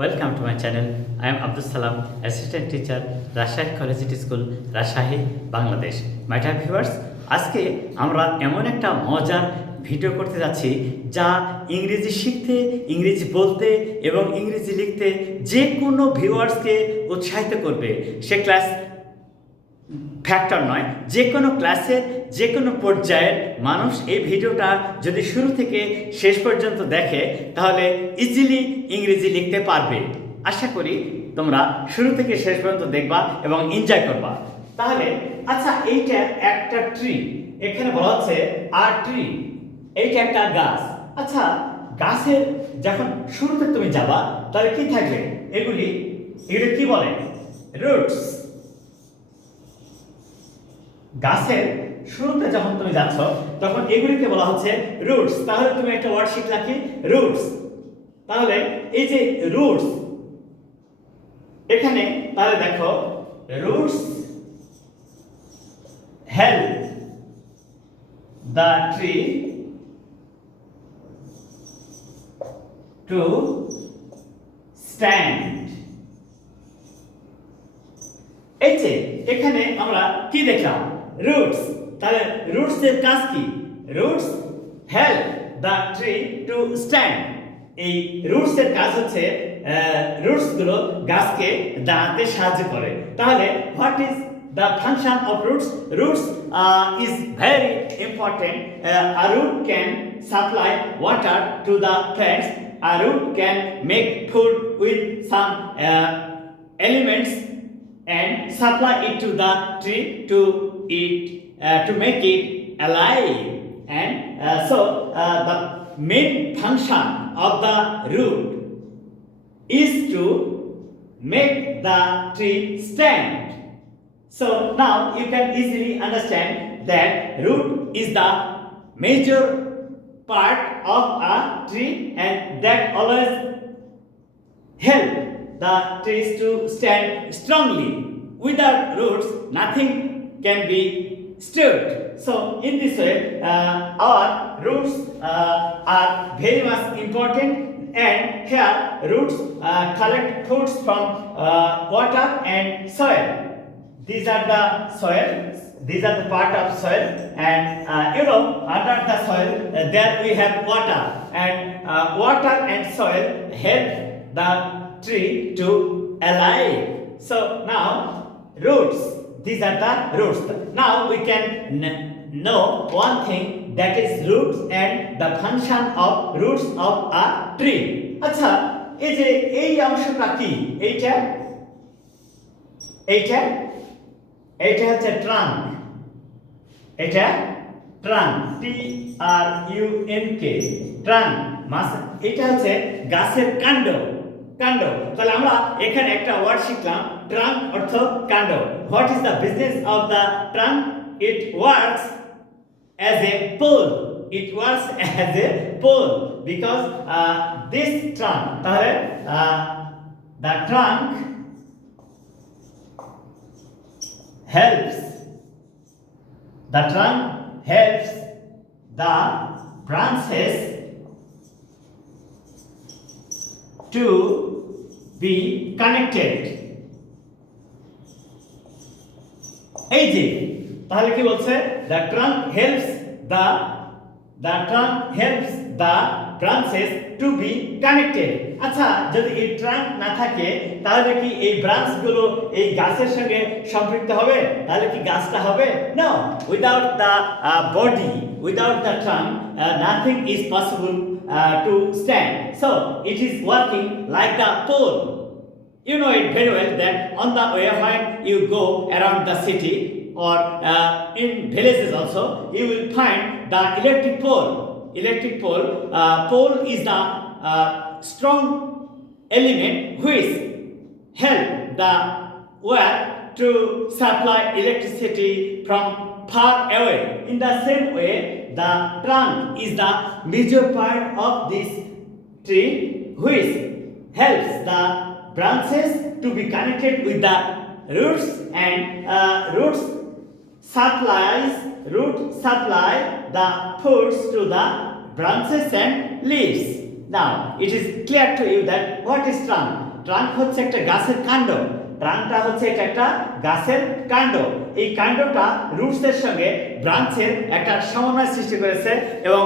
Welcome to my channel. I am Abdus Salam, Assistant Teacher, Rajshahi Collegiate School, Rajshahi, Bangladesh. My dear viewers, আজকে আমরা এমন একটা মজার video করতে যাচ্ছি যা ইংরেজি শিখতে, ইংরেজি বলতে এবং ইংরেজি লিখতে যে কোনো ভিউয়ার্সকে উৎসাহিত করবে। সে ক্লাস ফ্যাক্টর নয়, যে কোনো ক্লাসের যে কোনো পর্যায়ের মানুষ এই ভিডিওটা যদি শুরু থেকে শেষ পর্যন্ত দেখে তাহলে ইজিলি ইংরেজি লিখতে পারবে। আশা করি তোমরা শুরু থেকে শেষ পর্যন্ত দেখবা এবং এনজয় করবা। তাহলে আচ্ছা, এইটা একটা ট্রি, এখানে বলা হচ্ছে আর ট্রি, এইটা একটা গাছ। আচ্ছা, গাছের যখন শুরুতে তুমি যাবা তাহলে কি থাকবে? এগুলি কি বলে? রুটস। গাছের শুরুতে যখন তুমি যাচ্ছ তখন এগুলিকে বলা হচ্ছে রুটস। তাহলে তুমি একটা ওয়ার্ড শিখলা কি? রুটস। তাহলে এই যে রুটস, এখানে তাহলে দেখো roots help the tree to stand. এই যে এখানে আমরা কি দেখলাম? রুটস। তাহলে রুটস এর কাজ কি? Roots help the tree to stand. এই রুটস এর কাজ হচ্ছে রুটস গুলো গাছকে দাঁড়াতে সাহায্য করে। তাহলে what is the function of roots? Roots is very important. A root can supply water to the plants. A root can make food with some elements and supply it to the tree to eat, to make it alive. And the main function of the root is to make the tree stand. So now you can easily understand that root is the major part of a tree and that always help the trees to stand strongly. Without roots, nothing can be stood. So in this way, our roots are very much important, and here roots collect foods from water and soil. These are the soil. These are the part of soil, and under the soil there we have water, and water and soil help the tree to alive. So now roots. These are the roots. Now we can know one thing, that is roots and the function of roots of a tree. আচ্ছা, এই যে এই অংশটা কি? এইটা এইটা হচ্ছে trunk. এটা ট্রাঙ্ক, TRUNK, ট্রাঙ্ক। এটা হচ্ছে গাছের কাণ্ড। তাহলে আমরা এখানে একটা ওয়ার্ড শিখলাম, ট্রাঙ্ক অর্থ কাণ্ড। What is the business of the trunk? It works as a pole. It works as a pole because this trunk, তাহলে the trunk helps the branches to be connected. এই যে তাহলে কি বলছে? the trunk helps the branches to be connected. আচ্ছা, যদি এই trunk না থাকে তাহলে কি এই ব্রাঞ্চ গুলো এই গাছের সঙ্গে সম্পৃক্ত হবে? তাহলে কি গাছটা হবে? No. Without the body, without the trunk, nothing is possible to stand. So it is working like the pole. You know it very well that on the way when you go around the city or in villages also, you will find the electric pole. Pole is the strong element which help the wire to supply electricity from far away. In the same way, the trunk is the major part of this tree which helps the branches to be connected with the roots, and roots supply the foods to the branches and leaves. Now, it is clear to you that what is trunk? Trunk হচ্ছে একটা গাছের কাণ্ড, ট্রাঙ্কটা হচ্ছে এটা একটা গাছের কাণ্ড। এই কাণ্ডটা রুটসের সঙ্গে ব্রাঞ্চের একটা সমন্বয় সৃষ্টি করেছে এবং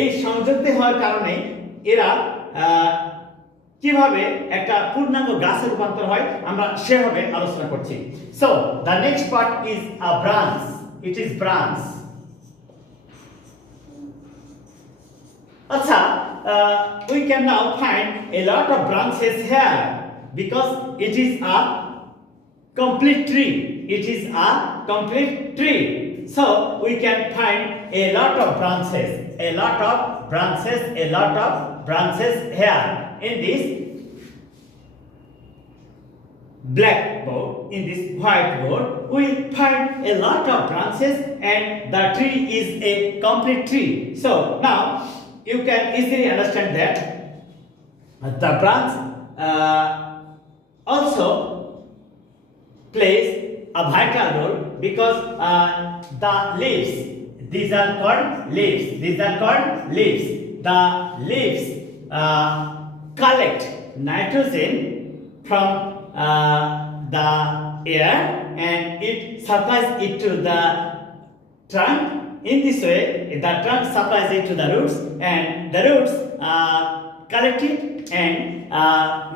এই সংযুক্ত হওয়ার কারণে এরা কিভাবে একটা পূর্ণাঙ্গ গাছে রূপান্তর হয় আমরা সেভাবে আলোচনা করছি। So the next part is a branch, it is branch. আচ্ছা, we can now find a lot of branches here because it is a complete tree. It is a complete tree. So we can find a lot of branches, a lot of branches, a lot of branches here in this blackboard. In this whiteboard we find a lot of branches and the tree is a complete tree. So now you can easily understand that the branch also plays a vital role because the leaves, these are called leaves, these are called leaves. The leaves collect nitrogen from the air and it supplies it to the trunk. In this way, the trunk supplies it to the roots and the roots collect it and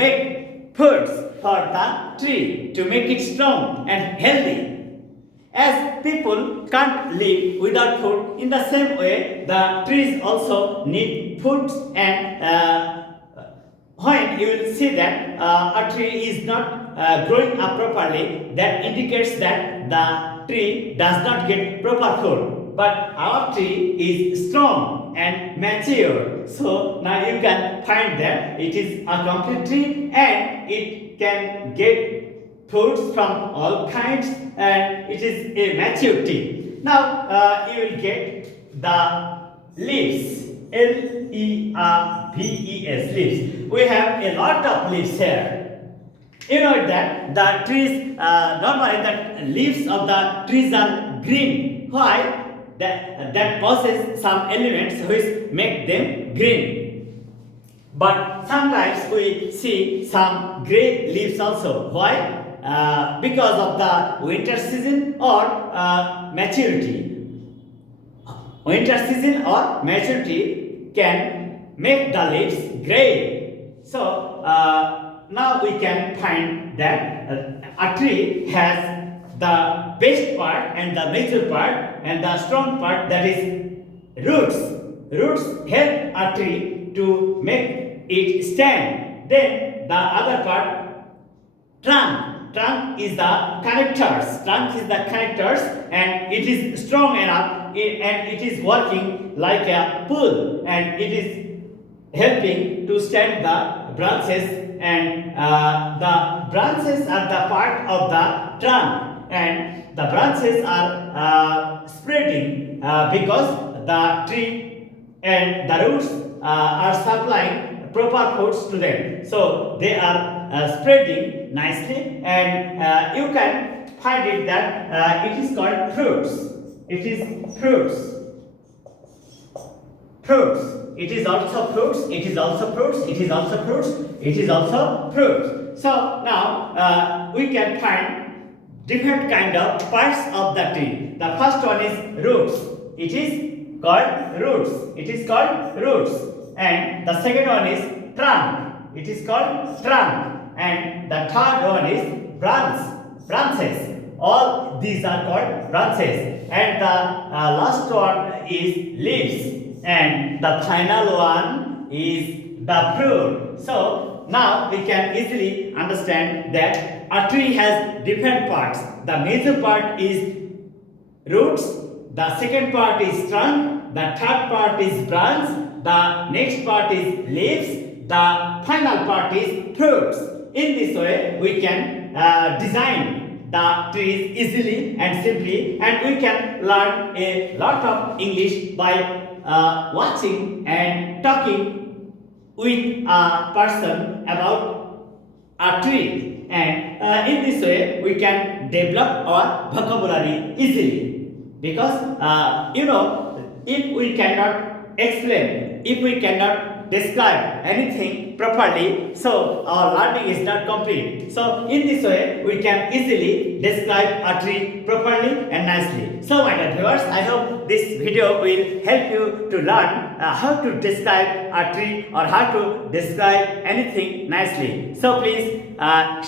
make foods for the tree to make it strong and healthy. As people can't live without food, in the same way the trees also need food and when you will see that a tree is not growing up properly, that indicates that the tree does not get proper food. But our tree is strong and mature. So now you can find that it is a complete tree and it can get fruits from all kinds and it is a mature tree. Now you will get the leaves, L-E-A-V-E-S, leaves. We have a lot of leaves here. You know that the trees, normally the leaves of the trees are green. Why? That possess some elements which make them green. But sometimes we see some gray leaves also. Why? Because of the winter season or maturity. Winter season or maturity can make the leaves gray. So now we can find that a tree has the best part and the major part and the strong part, that is roots. Roots help a tree to make it stand. Then the other part, trunk. Trunk is the connectors. Trunk is the connectors and it is strong enough and it is working like a pull and it is helping to stand the branches and the branches are the part of the trunk and the branches are spreading because the tree and the roots are supplying proper foods to them. So they are spreading nicely and you can find it that it is called fruits. It is fruits. Fruits. It is also fruits. It is also fruits. It is also fruits. It is also fruits. So now we can find different kind of parts of the tree. The first one is roots. It is called roots. It is called roots. And the second one is trunk. It is called trunk. And the third one is branches. All these are called branches. And the last one is leaves. And the final one is the fruit. So now we can easily understand that a tree has different parts. The major part is roots, the second part is trunk, the third part is branch, the next part is leaves, the final part is fruits. In this way we can design the trees easily and simply and we can learn a lot of English by watching and talking with a person about a tree and in this way we can develop our vocabulary easily because if we cannot explain, if we cannot describe anything properly, so our learning is not complete. So in this way we can easily describe a tree properly and nicely. So my dear viewers, I hope this video will help you to learn how to describe a tree or how to describe anything nicely. So please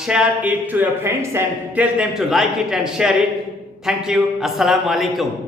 share it to your friends and tell them to like it and share it. Thank you. Assalamu alaikum.